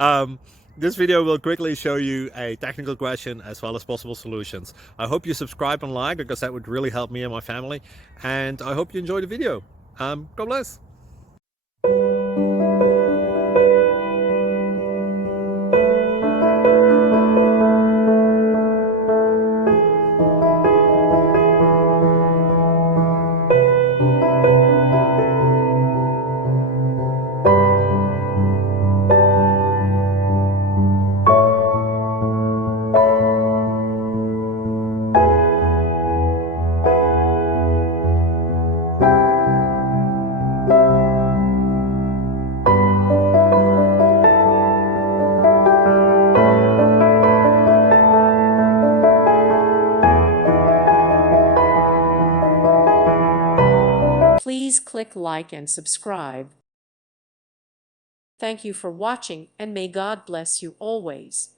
um, this video will quickly show you a technical question as well as possible solutions. I hope you subscribe and like because that would really help me and my family. And I hope you enjoy the video. God bless. Please click like and subscribe. Thank you for watching, and may God bless you always.